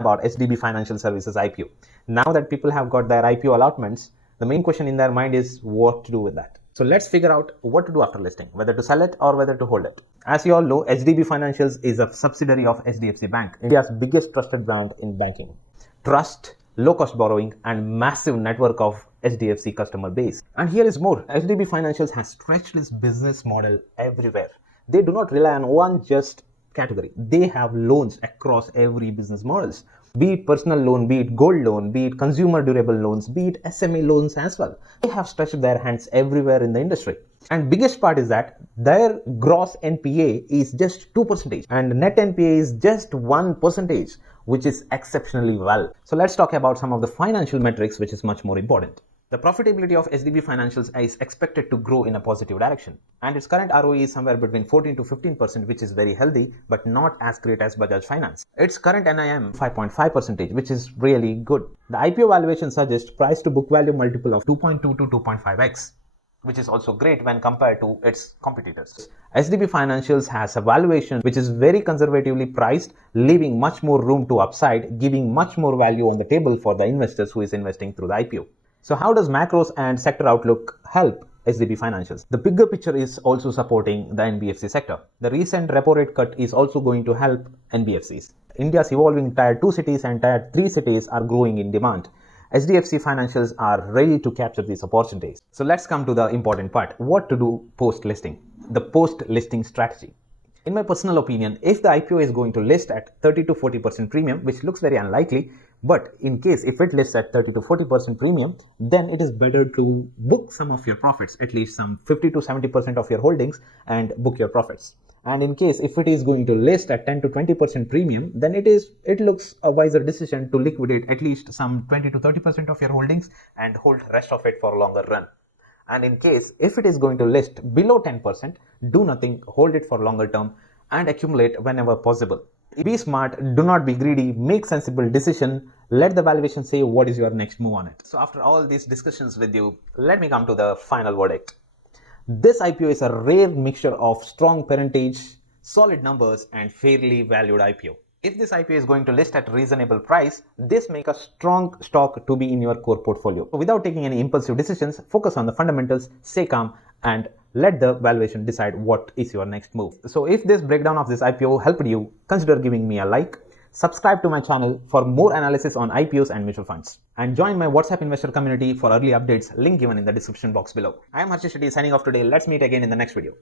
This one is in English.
about HDB Financial Services IPO. Now that people have got their IPO allotments, the main question in their mind is what to do with that. So let's figure out what to do after listing, whether to sell it or whether to hold it. As you all know, HDB Financials is a subsidiary of HDFC Bank, India's biggest trusted brand in banking. Trust, low-cost borrowing, and massive network of HDFC customer base. And here is more. HDB Financials has stretched its business model everywhere. They do not rely on one just category. They have loans across every business models, be it personal loan, be it gold loan, be it consumer durable loans, be it SME loans as well. They have stretched their hands everywhere in the industry. And biggest part is that their gross NPA is just 2% and net NPA is just 1%, which is exceptionally well. So let's talk about some of the financial metrics, which is much more important. The profitability of HDB Financials is expected to grow in a positive direction, and its current ROE is somewhere between 14 to 15%, which is very healthy, but not as great as Bajaj Finance. Its current NIM 5.5%, which is really good. The IPO valuation suggests price to book value multiple of 2.2 to 2.5x, which is also great when compared to its competitors. HDB Financials has a valuation which is very conservatively priced, leaving much more room to upside, giving much more value on the table for the investors who is investing through the IPO. So how does macros and sector outlook help HDB Financials? The bigger picture is also supporting the NBFC sector. The recent repo rate cut is also going to help NBFCs. India's evolving Tier 2 cities and Tier 3 cities are growing in demand. HDFC Financials are ready to capture these opportunities. So let's come to the important part. What to do post-listing? The post-listing strategy. In my personal opinion, if the IPO is going to list at 30 to 40% premium, which looks very unlikely, but in case if it lists at 30 to 40% premium, then it is better to book some of your profits, at least some 50 to 70% of your holdings, and book your profits. And in case if it is going to list at 10 to 20% premium, then it looks a wiser decision to liquidate at least some 20 to 30% of your holdings and hold rest of it for a longer run. And in case if it is going to list below 10%, do nothing, hold it for longer term and accumulate whenever possible. Be smart, do not be greedy, make sensible decision, let the valuation say what is your next move on it. So after all these discussions with you, let me come to the final verdict. This IPO is a rare mixture of strong parentage, solid numbers, and fairly valued IPO. If this IPO is going to list at a reasonable price, this makes a strong stock to be in your core portfolio. So without taking any impulsive decisions, focus on the fundamentals, stay calm, and let the valuation decide what is your next move. So if this breakdown of this IPO helped you, consider giving me a like, subscribe to my channel for more analysis on IPOs and mutual funds, and join my WhatsApp investor community for early updates, link given in the description box below. I am Harshit Shetty signing off today. Let's meet again in the next video.